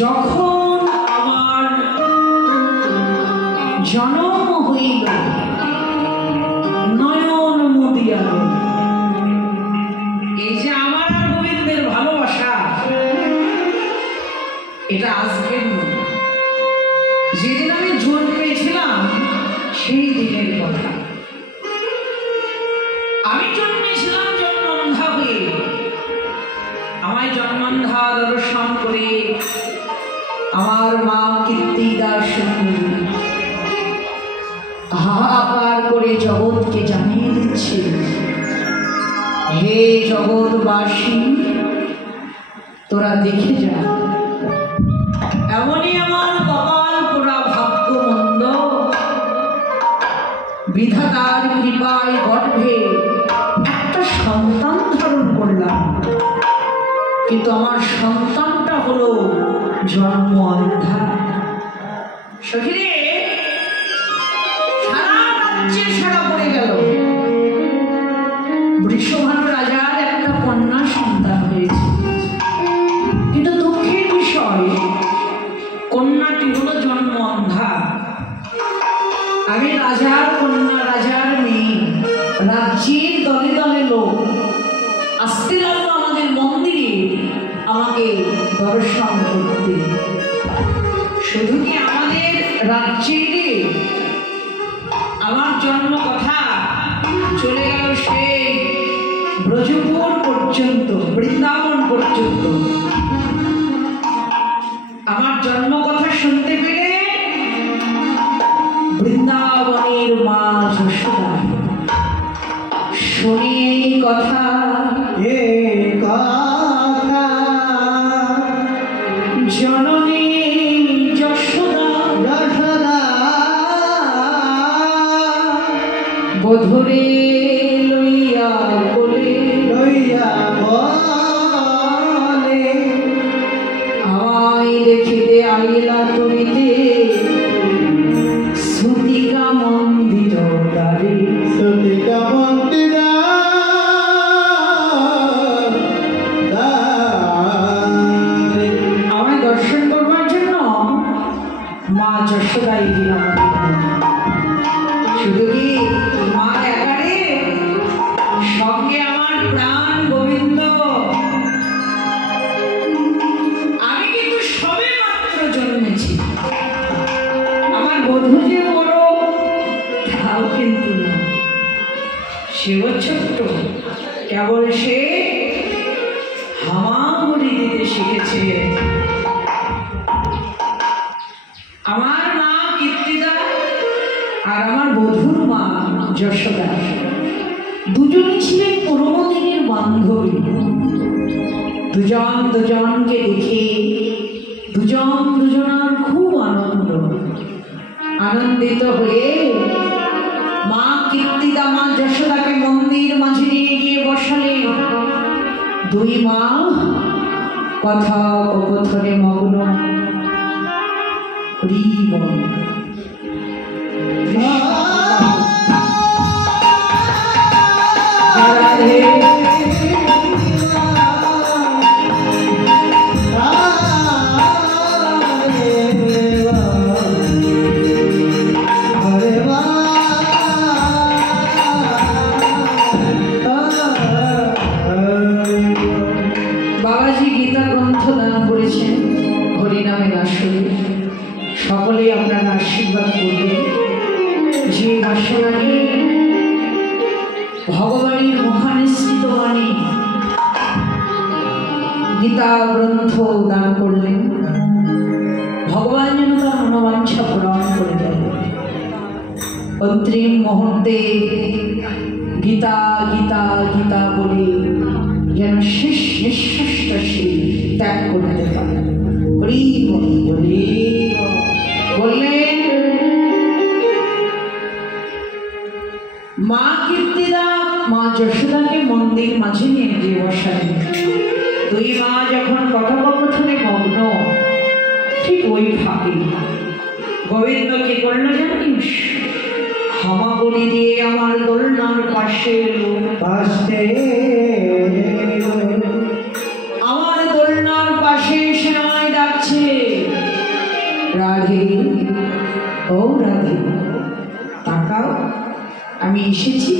যখন আমার জন্ম হইল নয়ন মুদিয়া, এই যে আমার আর গোবিন্দের ভালোবাসা, এটা আজকের নয়, যেদিন আমি জন্মেছিলাম সেই দিনের কথা। আমি জন্মেছিলাম জন্মন্ধা হয়ে, আমায় জন্মন্ধা দর্শন করে আমার মা কীর্তিদা সুন্দরী হাহাকার করে জগৎকে জানিয়ে দিচ্ছে, হে জগৎবাসী তোরা দেখে যা। এমনই আমার কপাল পোড়া ভাগ্য মন্দ, বিধাতার কৃপায় গর্ভে একটা সন্তান ধারণ করলাম, কিন্তু আমার সন্তানটা হলো জন্ম অন্ধা। সখিরে সারা রাজ্যে সারা পড়ে গেল, বৃষভানু রাজার একটা কন্যা সন্তান হয়েছে, কিন্তু দুঃখের বিষয় কন্যাটি হলো জন্ম অন্ধা। আমি রাজার কন্যা, রাজার মেয়ে, রাজ্যের দলে দলে লোক আসতে লাগলো আমাদের মন্দিরে আমাকে দর্শন করতে। শুধু কি আমাদের রাজ্যে আমার জন্ম কথা চলে গেল সেই ব্রজপুর পর্যন্ত, বৃন্দাবন পর্যন্ত। আমার জন্ম কথা শুনতে পেলে বৃন্দাবনের মা যশোদা শুনি এই কথা, জননী যশোদা বধূরে লইয়া বলে আমায় দেখিতে আইলা তুমিতে সুতিকা মন্দির দ্বারে। সুতিকা মন্দির আমায় দর্শন করবার জন্য মা যশোদা এগিয়ে শুধু কি মা একারে, সঙ্গে আমার প্রাণ গোবিন্দ। আমি কিন্তু সবে মাত্র জন্মেছি, আমার বধূ যে বড় তাও কিন্তু না, সেও ছোট্ট, কেবল সে হামাগুড়ি দিতে শিখেছে। আমার মা কীর্তিদা আর আমার বধূর মা যশোদা দুজনই ছিলেন পুরোনো দিনের বান্ধবী। দুজন দুজনকে দেখে দুজন দুজনার খুব আনন্দিত হয়ে মা কীর্তিদা মা যশোদাকে মন্দির মাঝে নিয়ে গিয়ে বসালেন। দুই মা কথা কথনে মগ্ন। বাবাজি গীতা গ্রন্থ দান করেছেন হরিনামের আসরে, সকলেই আপনারা আশীর্বাদ করবেন। যে বাসনাটি ভগবানের মুখানিসৃত বাণী গীতা গ্রন্থ দান করলেন, ভগবান যেন তার মনোবাঞ্ছা পূরণ করে দেন। অন্তিম মুহূর্তে গীতা গীতা গীতা বলে যেন শেষ নিঃশ্বাসটা সে ত্যাগ করতে পারে। বললেন মা কীর্তিদা মা যশোদাকে মন্দির মাঝে নিয়ে গিয়ে বসালেন। দুই মা যখন কথোপকথনে মগ্ন, ঠিক ওই ফাঁকে গোবিন্দ কি করলো জানিস? হামাগুড়ি দিয়ে আমার দোলনার পাশে এসেছি।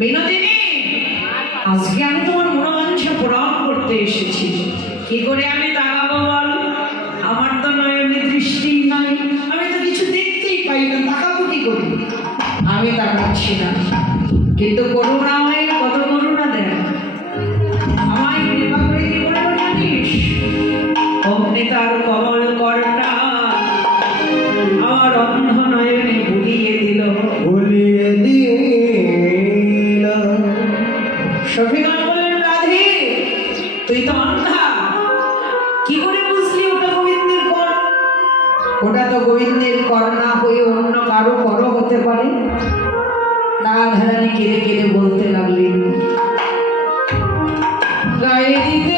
বিনোদিনী, আজকে আমি তোমার মনোবাঞ্ছা পূরণ করতে এসেছি। কি করে আমি তাকাবো বল? আমার তো নয়নে দৃষ্টি নাই, আমি তো কিছু দেখতেই পাই না, তাকাবো কি করে? আমি তাকাচ্ছি না, কিন্তু করুণা হয়ে কত করুণা দেন আমায় কৃপা করে। কি করে জানিস? অগ্নি তার কমল করটা আমার অন্ধ নয়নে বুলিয়ে দিল। সখীগণ বললেন, রাধে তুই তো অন্ধা, কি করে বুঝলি ওটা গোবিন্দের কর? ওটা তো গোবিন্দের কর না হয়ে অন্য কারো কর হতে পারে। রাধারানী কেঁদে কেঁদে বলতে লাগলেন, গায়ে দিতে